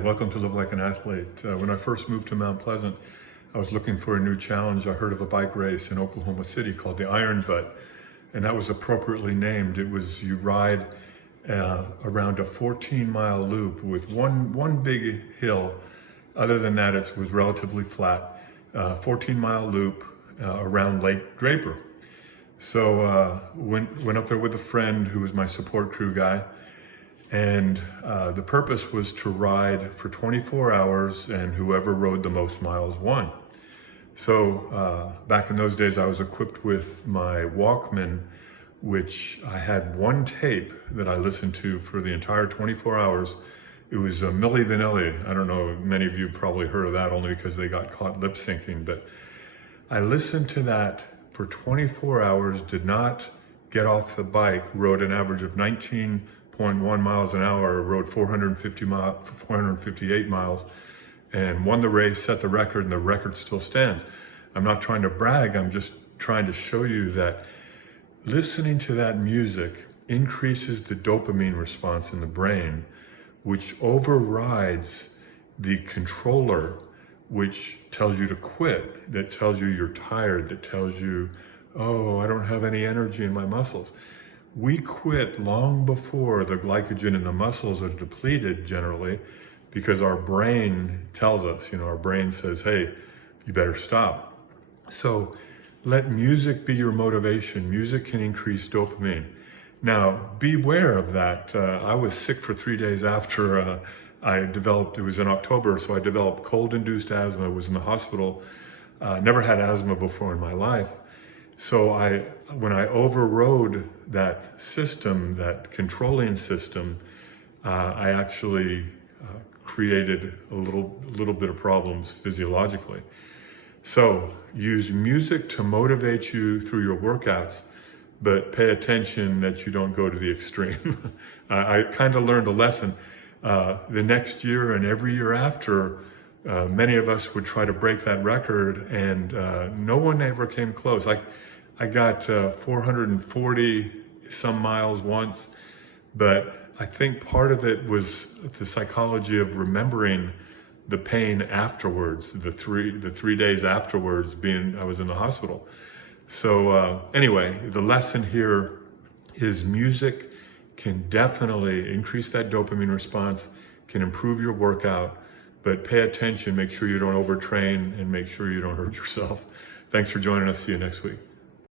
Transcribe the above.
Welcome to Live Like an Athlete. When I first moved to Mount Pleasant, I was looking for a new challenge. I heard of a bike race in Oklahoma City called the Iron Butt, and that was appropriately named. It was you ride around a 14-mile loop with one big hill. Other than that, it was relatively flat. 14-mile loop around Lake Draper. So went up there with a friend who was my support crew guy. And the purpose was to ride for 24 hours, and whoever rode the most miles won. So back in those days, I was equipped with my Walkman, which I had one tape that I listened to for the entire 24 hours. It was Milli Vanilli. I don't know, many of you probably heard of that only because they got caught lip syncing, but I listened to that for 24 hours, did not get off the bike, rode an average of 19.1 miles an hour, rode 458 miles, and won the race, set the record, and the record still stands. I'm not trying to brag, I'm just trying to show you that listening to that music increases the dopamine response in the brain, which overrides the controller, which tells you to quit, that tells you you're tired, that tells you, oh, I don't have any energy in my muscles. We quit long before the glycogen in the muscles are depleted generally, because our brain tells us, our brain says, hey, you better stop. So let music be your motivation. Music can increase dopamine. Now, beware of that. I was sick for 3 days after I developed, it was in October, so I developed cold-induced asthma, was in the hospital. Never had asthma before in my life. So when I overrode that system, that controlling system, I actually created a little bit of problems physiologically. So use music to motivate you through your workouts, but pay attention that you don't go to the extreme. I kind of learned a lesson. The next year and every year after, many of us would try to break that record, and no one ever came close. I got 440 some miles once, but I think part of it was the psychology of remembering the pain afterwards, the three days afterwards I was in the hospital. So anyway, the lesson here is music can definitely increase that dopamine response, can improve your workout, but pay attention, make sure you don't overtrain, and make sure you don't hurt yourself. Thanks for joining us. See you next week.